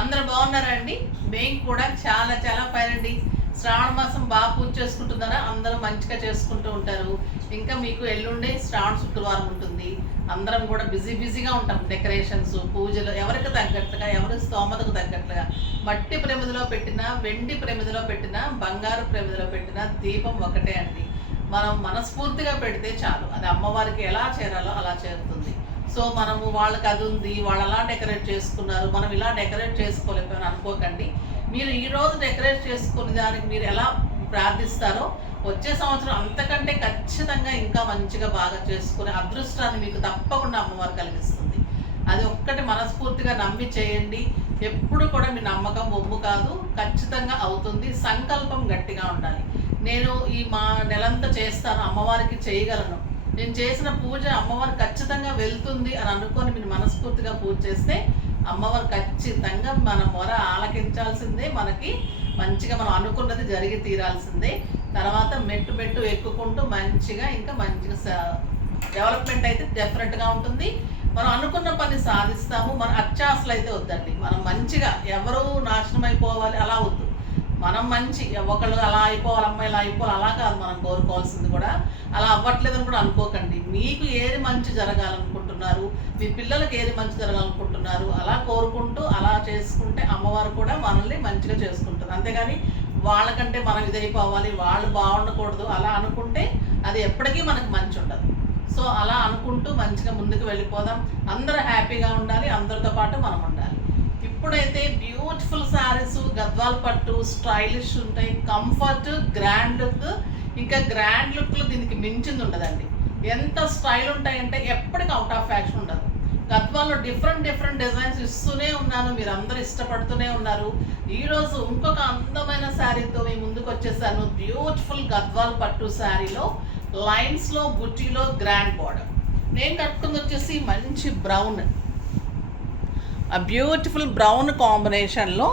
అందరూ బాగున్నారండి. మేము కూడా చాలా చాలా ఫైన్ అండి. శ్రావణ మాసం బాగా పూజ చేసుకుంటున్నారా? అందరూ మంచిగా చేసుకుంటూ ఉంటారు. ఇంకా మీకు ఎల్లుండే శ్రావణ శుక్రవారం ఉంటుంది. అందరం కూడా బిజీగా ఉంటాం. డెకరేషన్స్, పూజలు, ఎవరికి తగ్గట్లుగా, ఎవరి స్తోమతకు తగ్గట్లుగా. మట్టి ప్రమిదిలో పెట్టిన, వెండి ప్రమిదిలో పెట్టిన, బంగారు ప్రమిదిలో పెట్టిన దీపం ఒకటే అండి. మనం మనస్ఫూర్తిగా పెడితే చాలు, అది అమ్మవారికి ఎలా చేరాలో అలా చేరుతుంది. సో మనము వాళ్ళకి అది ఉంది, వాళ్ళు అలా డెకరేట్ చేసుకున్నారు, మనం ఇలా డెకరేట్ చేసుకోలేకపోయినా అనుకోకండి. మీరు ఈరోజు డెకరేట్ చేసుకునే దానికి మీరు ఎలా ప్రార్థిస్తారో వచ్చే సంవత్సరం అంతకంటే ఖచ్చితంగా ఇంకా మంచిగా బాగా చేసుకునే అదృష్టాన్ని మీకు తప్పకుండా అమ్మవారు కలిగిస్తుంది. అది ఒక్కటి మనస్ఫూర్తిగా నమ్మి చేయండి. ఎప్పుడు కూడా మీ నమ్మకం ఒమ్ము కాదు, ఖచ్చితంగా అవుతుంది. సంకల్పం గట్టిగా ఉండాలి. నేను ఈ మా నెలంతా చేస్తాను, అమ్మవారికి చేయగలను, నేను చేసిన పూజ అమ్మవారు ఖచ్చితంగా వెళ్తుంది అని అనుకొని మీరు మనస్ఫూర్తిగా పూజ చేస్తే అమ్మవారు ఖచ్చితంగా మన మొర ఆలకించాల్సిందే. మనకి మంచిగా మనం అనుకున్నది జరిగి తీరాల్సిందే. తర్వాత మెట్టు ఎక్కుకుంటూ మంచిగా ఇంకా మంచిగా డెవలప్మెంట్ అయితే డెఫినెట్గా ఉంటుంది. మనం అనుకున్న పని సాధిస్తాము. మన అత్యాసలు అయితే వద్దండి. మనం మంచిగా ఎవరు నాశనం అయిపోవాలి అలా వద్దు. మనం మంచి ఒకళ్ళు అలా అయిపోవాలి, అమ్మాయి ఇలా అయిపోవాలి అలా కాదు మనం కోరుకోవాల్సింది కూడా. అలా అవ్వట్లేదని కూడా అనుకోకండి. మీకు ఏది మంచి జరగాలనుకుంటున్నారు, మీ పిల్లలకి ఏది మంచి జరగాలనుకుంటున్నారు అలా కోరుకుంటూ అలా చేసుకుంటే అమ్మవారు కూడా మనల్ని మంచిగా చేసుకుంటుంది. అంతేగాని వాళ్ళకంటే మనం ఇదైపోవాలి, వాళ్ళు బాగుండకూడదు అలా అనుకుంటే అది ఎప్పటికీ మనకు మంచి ఉండదు. సో అలా అనుకుంటూ మంచిగా ముందుకు వెళ్ళిపోదాం. అందరూ హ్యాపీగా ఉండాలి, అందరితో పాటు మనం ఉండాలి. ఇప్పుడైతే బ్యూటిఫుల్ శారీస్, గద్వాల్ పట్టు, స్టైలిష్ ఉంటాయి, కంఫర్ట్, గ్రాండ్ లుక్. ఇంకా గ్రాండ్ లుక్లు దీనికి మించింది ఉండదండి. ఎంత స్టైల్ ఉంటాయంటే ఎప్పటికీ అవుట్ ఆఫ్ ఫ్యాషన్ ఉండదు. గద్వాల్లో డిఫరెంట్ డిజైన్స్ ఇస్తూనే ఉన్నాను, మీరు అందరూ ఇష్టపడుతూనే ఉన్నారు. ఈరోజు ఇంకొక అందమైన శారీతో మీ ముందుకు వచ్చేసాను. బ్యూటిఫుల్ గద్వాల్ పట్టు శారీలో లైన్స్లో బుట్టీలో గ్రాండ్ బార్డర్. నేను కట్టుకుంది వచ్చేసి మంచి బ్రౌన్, ఆ బ్యూటిఫుల్ బ్రౌన్ కాంబినేషన్లో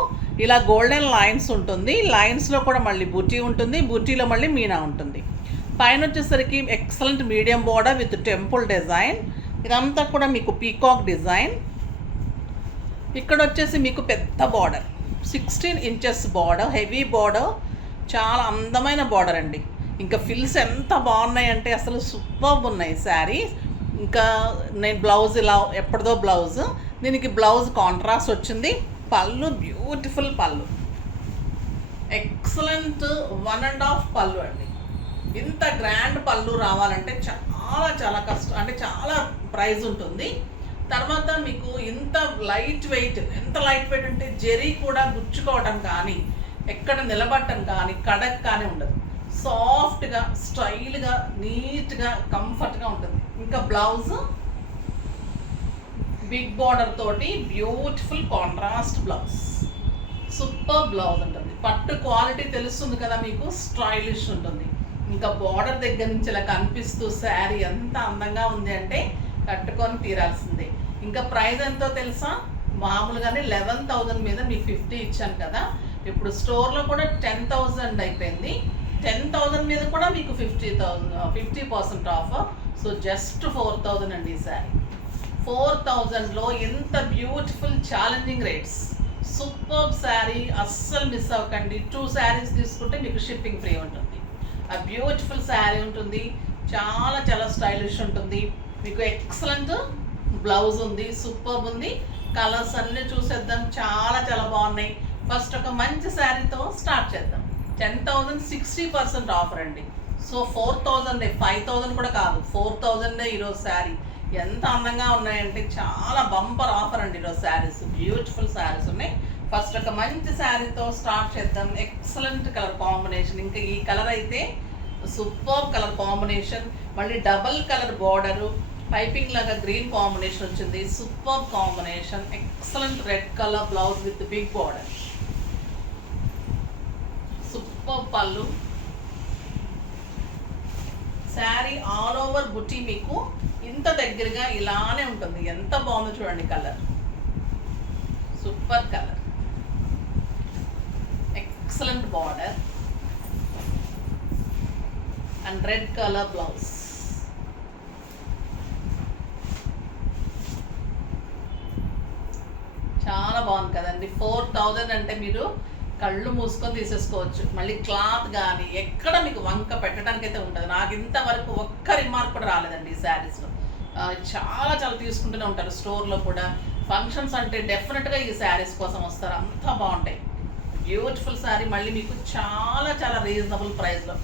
ఇలా గోల్డెన్ లైన్స్ ఉంటుంది. లైన్స్లో కూడా మళ్ళీ బుటీ ఉంటుంది, బుటీలో మళ్ళీ మీనా ఉంటుంది. పైన వచ్చేసరికి excellent medium border with temple design. ఇదంతా కూడా మీకు పీకాక్ డిజైన్. ఇక్కడ వచ్చేసి మీకు పెద్ద border, 16 inches border, heavy border, చాలా అందమైన బార్డర్ అండి. ఇంకా ఫిల్స్ ఎంత బాగున్నాయంటే అసలు సూపర్ ఉన్నాయి శారీ. ఇంకా నేను బ్లౌజ్ ఇలా ఎప్పటిదో బ్లౌజ్, దీనికి బ్లౌజ్ కాంట్రాస్ట్ వచ్చింది. పళ్ళు బ్యూటిఫుల్ పళ్ళు, ఎక్సలెంట్ 1.5 పళ్ళు అండి. ఇంత గ్రాండ్ పళ్ళు రావాలంటే చాలా కష్టం, అంటే చాలా ప్రైజ్ ఉంటుంది. తర్వాత మీకు ఇంత లైట్ వెయిట్, ఎంత లైట్ వెయిట్ అంటే జరీ కూడా గుచ్చుకోవడం కానీ, ఎక్కడ నిలబడటం కానీ, కడక్ కానీ ఉండదు. సాఫ్ట్గా, స్టైల్గా, నీట్గా, కంఫర్ట్గా ఉంటుంది. ఇంకా బ్లౌజ్ బిగ్ బార్డర్ తోటి beautiful contrast blouse, super blouse ఉంటుంది. పట్టు క్వాలిటీ తెలుస్తుంది కదా మీకు, స్టైలిష్ ఉంటుంది. ఇంకా బార్డర్ దగ్గర నుంచి ఇలా కనిపిస్తూ శారీ ఎంత అందంగా ఉంది అంటే కట్టుకొని తీరాల్సిందే. ఇంకా ప్రైస్ ఎంతో తెలుసా? మామూలుగానే 11,000 మీద మీకు 50 ఇచ్చాను కదా, ఇప్పుడు స్టోర్లో కూడా 10,000 అయిపోయింది. 10,000 మీద కూడా మీకు 50% ఆఫర్. సో జస్ట్ 4,000 అండి ఈ శారీ. 4,000లో ఎంత beautiful challenging rates, super sari. అస్సలు మిస్ అవ్వకండి. 2 శారీస్ తీసుకుంటే మీకు షిప్పింగ్ ఫ్రీ ఉంటుంది. ఆ బ్యూటిఫుల్ శారీ ఉంటుంది, చాలా స్టైలిష్ ఉంటుంది. మీకు ఎక్సలెంట్ బ్లౌజ్ ఉంది, సూపర్ ఉంది. కలర్స్ అన్నీ చూసేద్దాం, చాలా బాగున్నాయి. ఫస్ట్ ఒక మంచి శారీతో స్టార్ట్ చేద్దాం. 10,000 60% ఆఫర్ అండి. సో 4,000, 5,000 కూడా కాదు, 4,000 ఈరోజు శారీ. ఎంత అందంగా ఉన్నాయంటే చాలా బంపర్ ఆఫర్ అండి ఈరోజు శారీస్. బ్యూటిఫుల్ శారీస్ ఉన్నాయి. ఫస్ట్ ఒక మంచి శారీతో స్టార్ట్ చేద్దాం. Excellent colour combination. ఇంకా ఈ కలర్ అయితే సూపర్ కలర్ కాంబినేషన్. మళ్ళీ డబల్ కలర్ బార్డరు, పైపింగ్ లాగా గ్రీన్ కాంబినేషన్ వచ్చింది. Super combination. Excellent red colour blouse with big border, super పళ్ళు. శారీ ఆల్ ఓవర్ బుటీ మీకు ఇంత దగ్గరగా ఇలానే ఉంటుంది. ఎంత బాగుందో చూడండి colour, super colour, excellent border and red colour blouse. చాలా బాగుంది. బాగుంది కదండి. 4000 అంటే మీరు కళ్ళు మూసుకొని తీసేసుకోవచ్చు. మళ్ళీ క్లాత్ కానీ ఎక్కడ మీకు వంక పెట్టడానికి అయితే ఉంటుంది. నాకు ఇంతవరకు ఒక్క రిమార్క్ కూడా రాలేదండి ఈ శారీస్లో. చాలా చాలా తీసుకుంటూనే ఉంటారు స్టోర్లో కూడా. ఫంక్షన్స్ అంటే డెఫినెట్గా ఈ శారీస్ కోసం వస్తారు, అంతా బాగుంటాయి. బ్యూటిఫుల్ శారీ, మళ్ళీ మీకు చాలా చాలా రీజనబుల్ ప్రైస్లో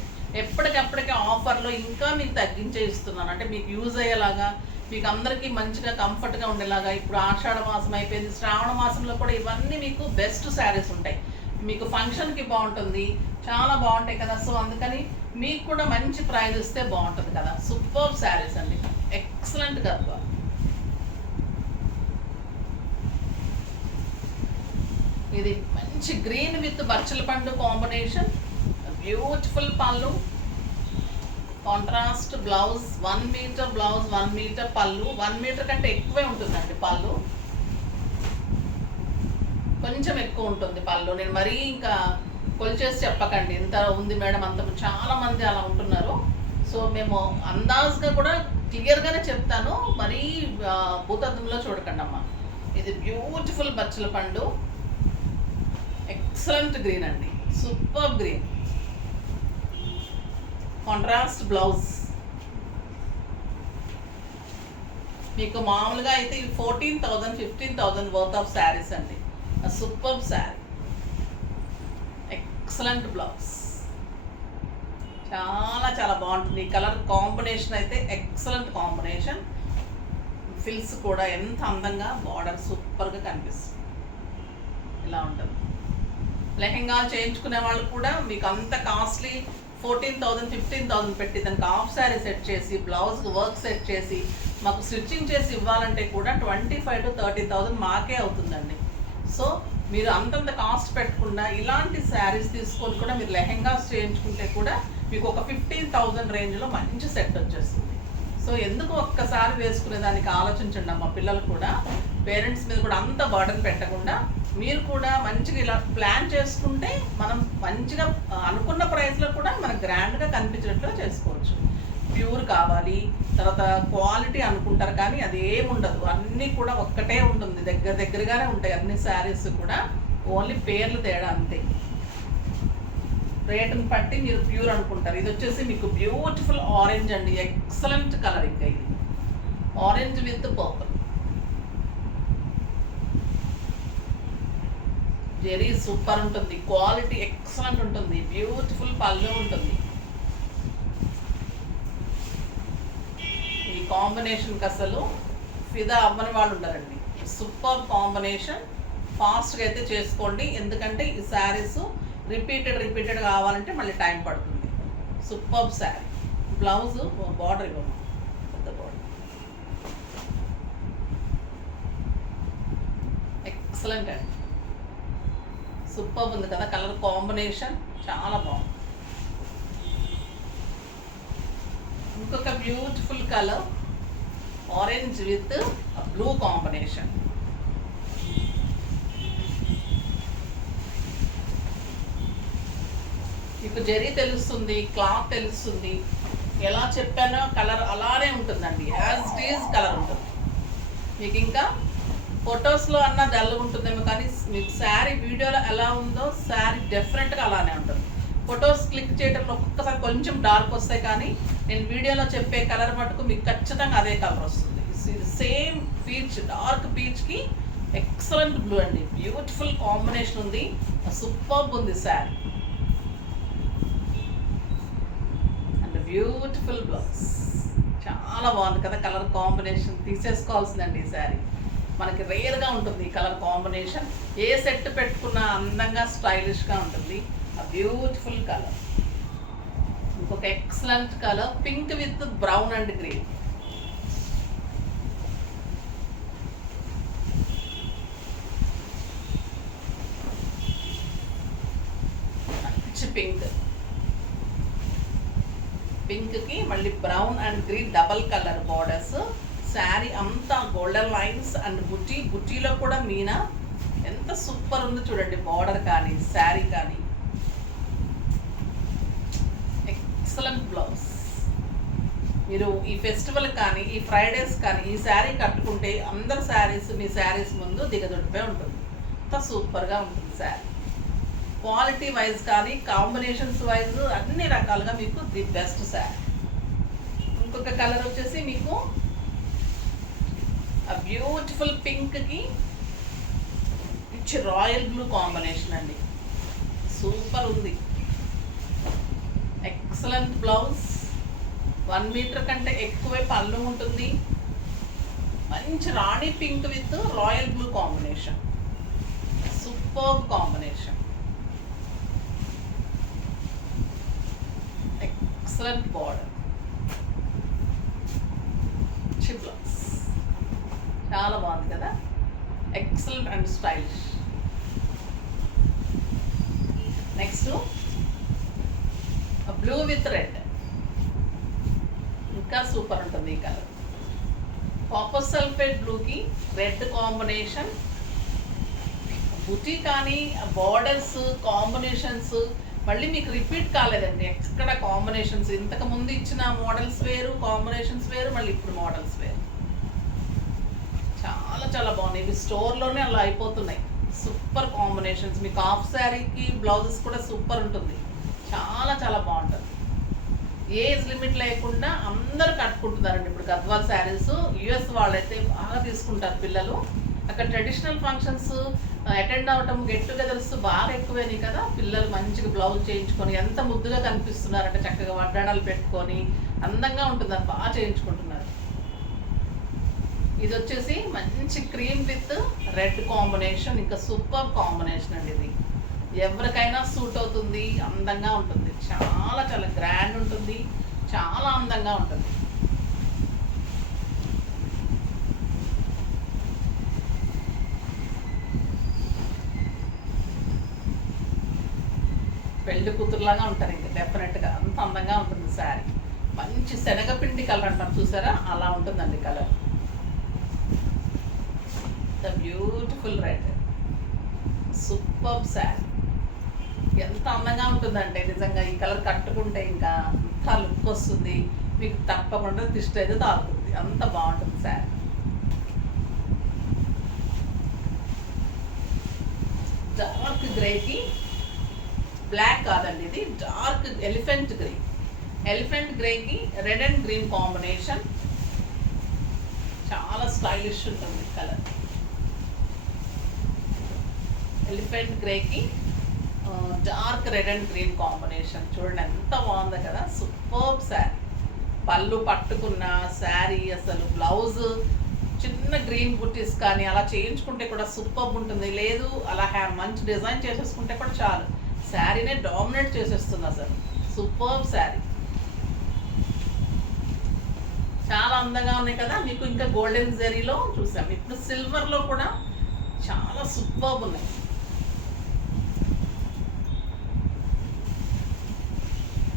ఎప్పటికప్పటికే ఆఫర్లో ఇంకా మీకు తగ్గించే ఇస్తున్నాను. అంటే మీకు యూజ్ అయ్యేలాగా, మీకు అందరికీ మంచిగా కంఫర్ట్గా ఉండేలాగా. ఇప్పుడు ఆషాఢ మాసం అయిపోయింది, శ్రావణ మాసంలో కూడా ఇవన్నీ మీకు బెస్ట్ శారీస్ ఉంటాయి. మీకు ఫంక్షన్కి బాగుంటుంది, చాలా బాగుంటాయి కదా. సో అందుకని మీకు కూడా మంచి ప్రైస్ ఇస్తే బాగుంటుంది కదా. సూపర్ శారీస్ అండి, ఎక్సలెంట్ కదా. ఇది మంచి గ్రీన్ విత్ బచ్చల పండు కాంబినేషన్, బ్యూటిఫుల్ పళ్ళు, contrast blouse, 1 metre blouse, 1 metre పళ్ళు. 1 మీటర్ కంటే ఎక్కువే ఉంటుందండి పళ్ళు, కొంచెం ఎక్కువ ఉంటుంది పళ్ళు. నేను మరీ ఇంకా కొలిచేసి చెప్పకండి ఇంత ఉంది మేడం అంత, చాలా మంది అలా ఉంటున్నారు. సో మేము అందాజ్గా కూడా క్లియర్గానే చెప్తాను, మరీ భూతద్దంలో చూడకండి అమ్మ. ఇది బ్యూటిఫుల్ బచ్చల పండు, ఎక్సలెంట్ గ్రీన్ అండి, సూపర్ గ్రీన్. Contrast blouse. మీకు మామూలుగా అయితే 14,000 15,000 వర్త్ ఆఫ్ శారీస్ అండి. సూపర్ శారీ, ఎక్సలెంట్ బ్లౌజ్, చాలా చాలా బాగుంటుంది. ఈ కలర్ కాంబినేషన్ అయితే ఎక్సలెంట్ కాంబినేషన్. ఫిల్స్ కూడా ఎంత అందంగా, బార్డర్ సూపర్గా కనిపిస్తుంది. ఇలా ఉంటుంది. లెహెంగాలు చేయించుకునే వాళ్ళు కూడా మీకు అంత కాస్ట్లీ 14,000 15,000 పెట్టి దానికి హాఫ్ శారీ సెట్ చేసి బ్లౌజ్కి వర్క్ సెట్ చేసి మాకు స్టిచ్చింగ్ చేసి ఇవ్వాలంటే కూడా 25,000 to 30,000 మాకే అవుతుందండి. సో మీరు అంతంత కాస్ట్ పెట్టకుండా ఇలాంటి శారీస్ తీసుకొని కూడా మీరు లెహెంగాస్ చేయించుకుంటే కూడా మీకు ఒక 15,000 రేంజ్లో మంచి సెట్ వచ్చేస్తుంది. సో ఎందుకు ఒక్కసారి వేసుకునే దానికి ఆలోచించండి అమ్మ. పిల్లలు కూడా, పేరెంట్స్ మీద కూడా అంత బర్డన్ పెట్టకుండా మీరు కూడా మంచిగా ఇలా ప్లాన్ చేసుకుంటే మనం మంచిగా అనుకున్న ప్రైస్లో కూడా మనకు గ్రాండ్గా కనిపించేట్లు చేసుకోవచ్చు. ప్యూర్ కావాలి, తర్వాత క్వాలిటీ అనుకుంటారు కానీ అది ఏముండదు, అన్నీ కూడా ఒక్కటే ఉంటుంది, దగ్గరగానే ఉంటాయి అన్ని శారీస్ కూడా, ఓన్లీ పేర్లు తేడా అంతే. రేటుని బట్టి మీరు ప్యూర్ అనుకుంటారు. ఇది వచ్చేసి మీకు బ్యూటిఫుల్ ఆరెంజ్ అండి, ఎక్సలెంట్ కలర్. ఇంకా ఇది orange with purple, zari super ఉంటుంది, క్వాలిటీ ఎక్సలెంట్ ఉంటుంది, బ్యూటిఫుల్ పళ్ళు ఉంటుంది. ఈ కాంబినేషన్కి అసలు ఫిదా అవ్వని వాళ్ళు ఉంటారండి. సూపర్ కాంబినేషన్, ఫాస్ట్గా అయితే చేసుకోండి, ఎందుకంటే ఈ శారీస్ రిపీటెడ్ కావాలంటే మళ్ళీ టైం పడుతుంది. సూపర్ శారీ. బ్లౌజ్ బార్డర్ ఇవ్వము, పెద్ద బార్డర్, ఎక్సలెంట్ అండి, సూపర్ ఉంది కదా. కలర్ కాంబినేషన్ చాలా బాగుంది. ఇంకొక beautiful colour, orange with blue combination. మీకు జరీ తెలుస్తుంది, క్లాత్ తెలుస్తుంది, ఎలా చెప్పానో కలర్ అలానే ఉంటుందండి, యాజ్ ఇట్ ఈజ్ కలర్ ఉంటుంది. మీకు ఇంకా ఫొటోస్లో అన్నా డల్గా ఉంటుందేమో కానీ మీకు శారీ వీడియోలో ఎలా ఉందో శారీ డెఫినెట్గా అలానే ఉంటుంది. ఫొటోస్ క్లిక్ చేయడంలో ఒక్కొక్కసారి కొంచెం డార్క్ వస్తాయి కానీ నేను వీడియోలో చెప్పే కలర్ మటుకు మీకు ఖచ్చితంగా అదే కలర్ వస్తుంది. సేమ్ పీచ్, డార్క్ పీచ్కి ఎక్సలెంట్ బ్లూ అండి, బ్యూటిఫుల్ కాంబినేషన్ ఉంది, సూపర్బ్ ఉంది శారీ. అండ్ బ్యూటిఫుల్ బ్లౌజ్, చాలా బాగుంది కదా కలర్ కాంబినేషన్. తీసేసుకోవాల్సిందండి ఈ శారీ, మనకి రేర్గా ఉంటుంది ఈ కలర్ కాంబినేషన్. ఏ సెట్ పెట్టుకున్నా అందంగా స్టైలిష్గా ఉంటుంది. ఆ బ్యూటిఫుల్ కలర్. ఇంకొక excellent colour, pink with brown and green. మంచి పింక్, పింక్కి మళ్ళీ brown and green double colour borders. Sari అంతా గోల్డెన్ లైన్స్ అండ్ బుట్టీలో కూడా మీనా ఎంత సూపర్ ఉంది చూడండి, బార్డర్ కానీ శారీ కానీ. Excellent blouse. మీరు ఈ ఫెస్టివల్ కానీ ఈ ఫ్రైడేస్ కానీ ఈ శారీ కట్టుకుంటే అందరు శారీస్ మీ శారీస్ ముందు దిగదొడిపే ఉంటుంది. అంత సూపర్గా ఉంటుంది శారీ. క్వాలిటీ వైజ్ కానీ కాంబినేషన్స్ వైజ్ అన్ని రకాలుగా మీకు ది బెస్ట్ శారీ. ఇంకొక కలర్ వచ్చేసి మీకు ఆ బ్యూటిఫుల్ పింక్కి మంచి రాయల్ బ్లూ కాంబినేషన్ అండి. సూపర్ ఉంది. ఎక్సలెంట్ బ్లౌజ్, 1 మీటర్ కంటే ఎక్కువే పళ్ళు ఉంటుంది. మంచి రాణి pink with royal blue combination, super combination. Excellent border, blouse చాలా బాగుంది కదా, excellent and stylish. Next blue with red, ఇంకా సూపర్ ఉంటుంది ఈ కలర్. కాపర్ సల్ఫేట్ బ్లూకి రెడ్ కాంబినేషన్, బుటీ కానీ బార్డర్స్ కాంబినేషన్స్ మళ్ళీ మీకు రిపీట్ కాలేదండి ఎక్కడ కాంబినేషన్స్. ఇంతకు ముందు ఇచ్చిన మోడల్స్ వేరు, కాంబినేషన్స్ వేరు, మళ్ళీ ఇప్పుడు మోడల్స్ వేరు. చాలా చాలా బాగున్నాయి. ఇవి స్టోర్లోనే అలా అయిపోతున్నాయి. Super combinations. మీకు హాఫ్ శారీకి బ్లౌజెస్ కూడా సూపర్ ఉంటుంది. చాలా చాలా బాగుంటుంది. ఏజ్ లిమిట్ లేకుండా అందరూ కట్టుకుంటున్నారండి ఇప్పుడు గద్వాల్ శారీస్. యుఎస్ వాళ్ళైతే బాగా తీసుకుంటారు పిల్లలు. అక్కడ ట్రెడిషనల్ ఫంక్షన్స్ అటెండ్ అవటం, గెట్ టుగెదర్స్ బాగా ఎక్కువైనాయి కదా. పిల్లలు మంచిగా బ్లౌజ్ చేయించుకొని ఎంత ముద్దుగా కనిపిస్తున్నారంటే, చక్కగా వడ్డాణాలు పెట్టుకొని అందంగా ఉంటుందని బాగా చేయించుకుంటున్నారు. ఇది వచ్చేసి మంచి క్రీమ్ విత్ రెడ్ కాంబినేషన్, ఇంకా సూపర్ కాంబినేషన్ అండి. ఇది ఎవరికైనా సూట్ అవుతుంది, అందంగా ఉంటుంది. చాలా చాలా గ్రాండ్ ఉంటుంది, చాలా అందంగా ఉంటుంది. పెళ్లి కూతురులాగా ఉంటారు ఇంకా డెఫినెట్గా. అంత అందంగా ఉంటుంది శారీ. మంచి శనగపిండి కలర్ అంటాం చూసారా, అలా ఉంటుందండి colour. The beautiful red, super sari. ఎంత అందంగా ఉంటుందంటే నిజంగా ఈ కలర్ కట్టుకుంటే ఇంకా అంత లుక్ వస్తుంది. మీకు తప్పకుండా దిష్టి అయితే తాగుతుంది. అంత బాగుంటుంది శారీ. డార్క్ గ్రేకి బ్లాక్ కాదండి, ఇది డార్క్ ఎలిఫెంట్ గ్రే. ఎలిఫెంట్ గ్రేకి రెడ్ అండ్ గ్రీన్ కాంబినేషన్, చాలా స్టైలిష్ ఉంటుంది కలర్. ఎలిఫెంట్ గ్రేకి dark red and green combination. చూడండి ఎంత బాగుంది కదా, సూపర్ శారీ. పళ్ళు పట్టుకున్న శారీ, అసలు బ్లౌజ్ చిన్న గ్రీన్ బుట్టీస్ కానీ అలా చేయించుకుంటే కూడా సూపర్ ఉంటుంది. లేదు అలా మంచి డిజైన్ చేసేసుకుంటే కూడా చాలు, శారీనే డామినేట్ చేసేస్తుంది అసలు. సూపర్ శారీ, చాలా అందంగా ఉన్నాయి కదా. మీకు ఇంకా గోల్డెన్ జరీలో చూసాం, ఇప్పుడు సిల్వర్లో కూడా చాలా సూపర్ ఉన్నాయి.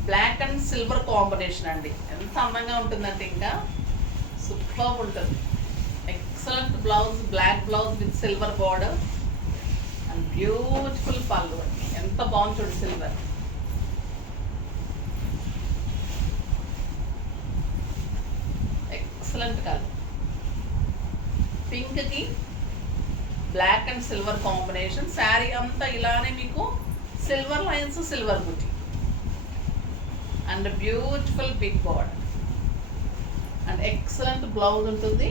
బ్లాక్ అండ్ సిల్వర్ కాంబినేషన్ అండి. ఎంత అందంగా ఉంటుందంటే ఇంకా సూపర్ ఉంటుంది. Excellent blouse, black blouse with silver border and beautiful పళ్ళు అండి. ఎంత బాగుంది చూడు సిల్వర్. Excellent colour. పింక్కి black and silver combination. Sari అంతా ఇలానే మీకు సిల్వర్ లైన్స్, సిల్వర్ బుటీ and beautiful big border and excellent blouse ఉంటుంది.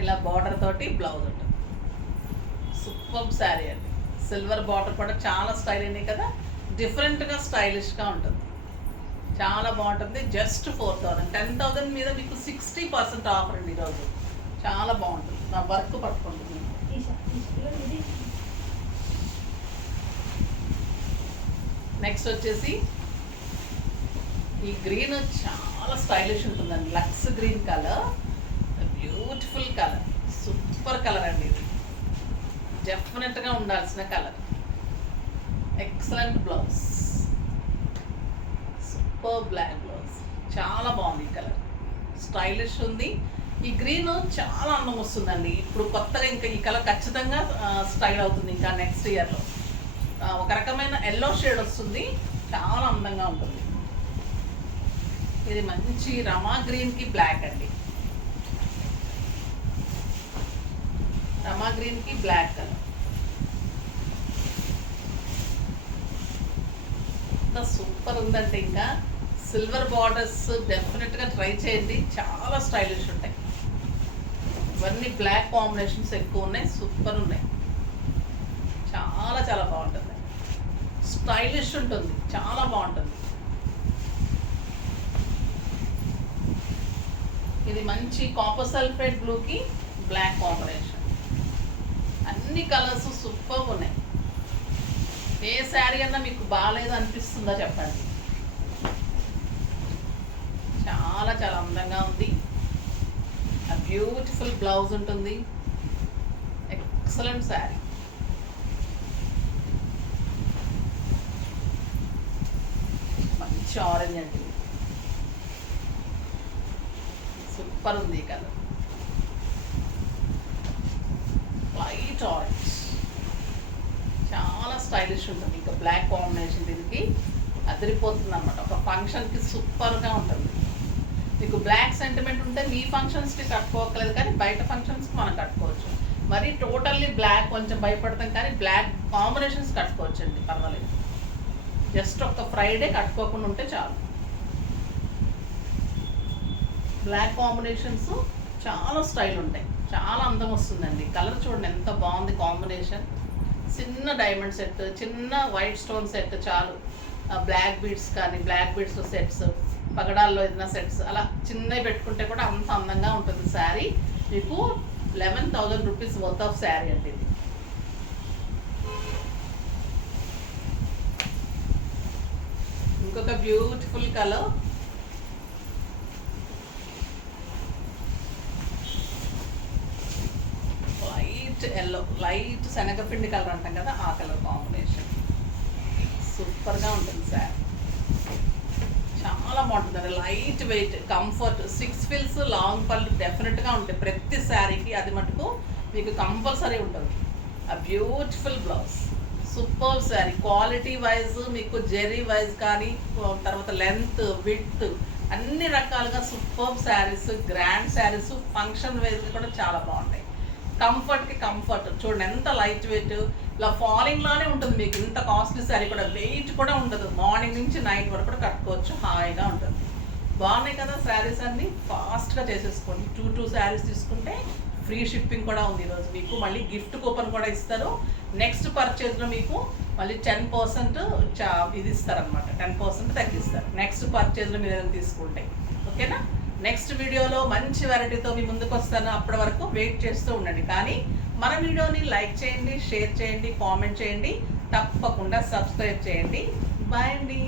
ఇలా బార్డర్ తోటి బ్లౌజ్ ఉంటుంది. సూపర్ శారీ అండి. సిల్వర్ బార్డర్ కూడా చాలా స్టైల్ అయినాయి కదా, డిఫరెంట్గా స్టైలిష్గా ఉంటుంది. చాలా బాగుంటుంది. జస్ట్ 4,000. 10,000 మీద మీకు 60% ఆఫర్ అండి ఈరోజు. చాలా బాగుంటుంది. నా వర్క్ పట్టుకుంటుంది. నెక్స్ట్ వచ్చేసి ఈ గ్రీన్ చాలా స్టైలిష్ ఉంటుందండి. Lux green colour, beautiful colour, super colour అండి. ఇది డెఫినెట్గా ఉండాల్సిన colour. Excellent blouse, super black blouse. చాలా బాగుంది ఈ కలర్, స్టైలిష్ ఉంది. ఈ గ్రీన్ చాలా అందం వస్తుందండి. ఇప్పుడు కొత్తగా ఇంకా ఈ కలర్ ఖచ్చితంగా స్టైల్ అవుతుంది ఇంకా నెక్స్ట్ ఇయర్లో. ఒక రకమైన ఎల్లో షేడ్ వస్తుంది, చాలా అందంగా ఉంటుంది. ఇది మంచి రమా గ్రీన్కి బ్లాక్ అండి. రమా గ్రీన్కి బ్లాక్ కలర్ ఎంత సూపర్ ఉందంటే ఇంకా సిల్వర్ బార్డర్స్ డెఫినెట్గా ట్రై చేయండి, చాలా స్టైలిష్ ఉంటాయి. ఇవన్నీ బ్లాక్ కాంబినేషన్స్ ఎక్కువ ఉన్నాయి, సూపర్ ఉన్నాయి, చాలా చాలా బాగుంటుంది, స్టైలిష్ ఉంటుంది, చాలా బాగుంటుంది. ఇది మంచి కాపర్ సల్ఫేట్ బ్లూకి బ్లాక్ కాంబినేషన్, అన్ని కలర్స్ సూపర్ ఉన్నాయి. ఏ శారీ అన్నా మీకు బాగాలేదు అనిపిస్తుందా చెప్పండి. చాలా చాలా అందంగా ఉంది. బ్యూటిఫుల్ బ్లౌజ్ ఉంటుంది, ఎక్సలెంట్ శారీ. మంచి ఆరెంజ్ అండి, సూపర్ ఉంది ఈ కలర్, లైట్ ఆరెంజ్, చాలా స్టైలిష్ ఉంటుంది. ఇంకా బ్లాక్ కాంబినేషన్ దీనికి అదిరిపోతుంది అనమాట. ఒక ఫంక్షన్కి సూపర్గా ఉంటుంది. మీకు బ్లాక్ సెంటిమెంట్ ఉంటే మీ ఫంక్షన్స్కి కట్టుకోవట్లేదు, కానీ బయట ఫంక్షన్స్కి మనం కట్టుకోవచ్చు. మరి టోటల్లీ బ్లాక్ కొంచెం భయపడతాం, కానీ బ్లాక్ కాంబినేషన్స్ కట్టుకోవచ్చు అండి, పర్వాలేదు. జస్ట్ ఒక ఫ్రైడే కట్టుకోకుండా ఉంటే చాలు. బ్లాక్ కాంబినేషన్స్ చాలా స్టైల్ ఉంటాయి, చాలా అందం వస్తుందండి. కలర్ చూడండి ఎంత బాగుంది కాంబినేషన్. చిన్న డైమండ్ సెట్, చిన్న వైట్ స్టోన్ సెట్ చాలు. బ్లాక్ బీడ్స్ కానీ బ్లాక్ బీడ్స్ సెట్స్, పగడాల్లో ఏదైనా సెట్స్ అలా చిన్నవి పెట్టుకుంటే కూడా అంత అందంగా ఉంటుంది శారీ. మీకు 11,000 రూపీస్ వర్త్ ఆఫ్ శారీ అండి ఇది. ఇంకొక beautiful colour, light yellow, light శనగపిండి కలర్ అంటాం కదా, ఆ కలర్ కాంబినేషన్ సూపర్గా ఉంటుంది శారీ, చాలా బాగుంటుంది. లైట్ వెయిట్, కంఫర్ట్, 6 ఫిల్స్, లాంగ్ పళ్ళు డెఫినెట్గా ఉంటాయి ప్రతి శారీకి. అది మటుకు మీకు కంపల్సరీ ఉంటుంది. ఆ beautiful blouse, super sari. Quality wise మీకు జెరీ వైజ్ కానీ, తర్వాత లెంత్, విడ్త్ అన్ని రకాలుగా super saris, grand saris, function wise కూడా చాలా బాగుంటాయి. కంఫర్ట్కి కంఫర్ట్ చూడండి ఎంత లైట్ వెయిట్, ఇలా ఫాలింగ్లోనే ఉంటుంది. మీకు ఇంత కాస్ట్లీ శారీ కూడా వెయిట్ కూడా ఉండదు. మార్నింగ్ నుంచి నైట్ వరకు కూడా కట్టుకోవచ్చు, హాయిగా ఉంటుంది. బాగున్నాయి కదా శారీస్ అన్నీ. ఫాస్ట్గా చేసేసుకోండి. 2 శారీస్ తీసుకుంటే ఫ్రీ షిప్పింగ్ కూడా ఉంది ఈరోజు. మీకు మళ్ళీ గిఫ్ట్ కూపన్ కూడా ఇస్తారు. నెక్స్ట్ పర్చేజ్లో మీకు మళ్ళీ 10% ఇది ఇస్తారనమాట, 10% తగ్గిస్తారు నెక్స్ట్ పర్చేజ్లో మీరు ఏదైనా తీసుకుంటే. ఓకేనా? నెక్స్ట్ వీడియోలో మంచి వెరైటీతో మీ ముందుకు వస్తాను. అప్పటి వరకు వెయిట్ చేస్తూ ఉండండి. కానీ మన వీడియోని లైక్ చేయండి, షేర్ చేయండి, కామెంట్ చేయండి, తప్పకుండా సబ్స్క్రైబ్ చేయండి. బాయ్ అండి.